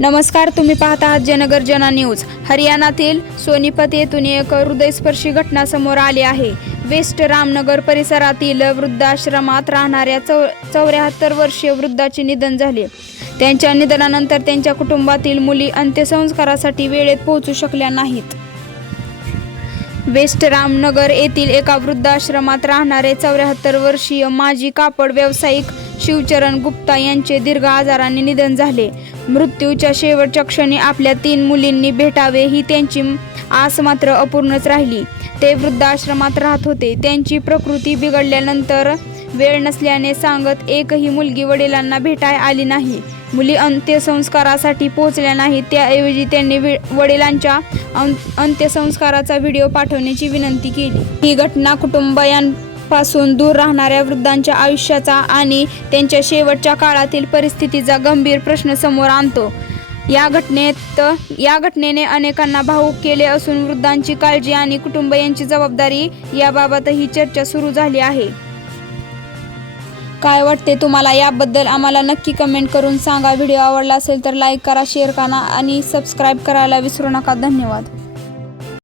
नमस्कार, तुम्ही पाहत आहात जनगर जना न्यूज। हरियाणातील सोनीपत येथून एक हृदयस्पर्शी घटना समोर आली आहे। वेस्ट रामनगर परिसरातील वृद्धाश्रमात राहणाऱ्या 74 वर्षीय वृद्धाचे निधन झाले। त्यांच्या निधनानंतर त्यांच्या कुटुंबातील मुली अंत्यसंस्कारासाठी वेळेत पोहोचू शकल्या नाहीत। वेस्ट रामनगर येथील एका वृद्धाश्रमात राहणारे 74 वर्षीय माजी कापड व्यावसायिक शिवचरण गुप्ता यांचे दीर्घ आजाराने निधन झाले। मृत्यूच्या शेवटच्या क्षणी आपल्या 3 मुलींनी भेटावे ही त्यांची आस मात्र अपूर्णच राहिली। ते वृद्धाश्रमात राहत होते। त्यांची प्रकृती बिघडल्यानंतर वेळ नसल्याने सांगत एकही मुलगी वडिलांना भेटाय आली नाही। मुली अंत्यसंस्कारासाठी पोहोचल्या नाहीत, त्याऐवजी त्यांनी वडिलांच्या अंत्यसंस्काराचा व्हिडिओ पाठवण्याची विनंती केली। ही घटना कुटुंबियांपासून दूर राहणाऱ्या वृद्धांच्या आयुष्याचा आणि त्यांच्या शेवटच्या काळातील परिस्थितीचा गंभीर प्रश्न समोर आणतो। या घटनेने अनेकांना भावुक केले असून वृद्धांची काळजी आणि कुटुंबियांची जबाबदारी याबाबतही चर्चा सुरू झाली आहे। काय वाटते तुम्हाला याबद्दल आम्हाला नक्की कमेंट करून सांगा। व्हिडिओ आवडला असेल तर लाईक करा, शेअर करा आणि सबस्क्राईब करायला विसरू नका। धन्यवाद।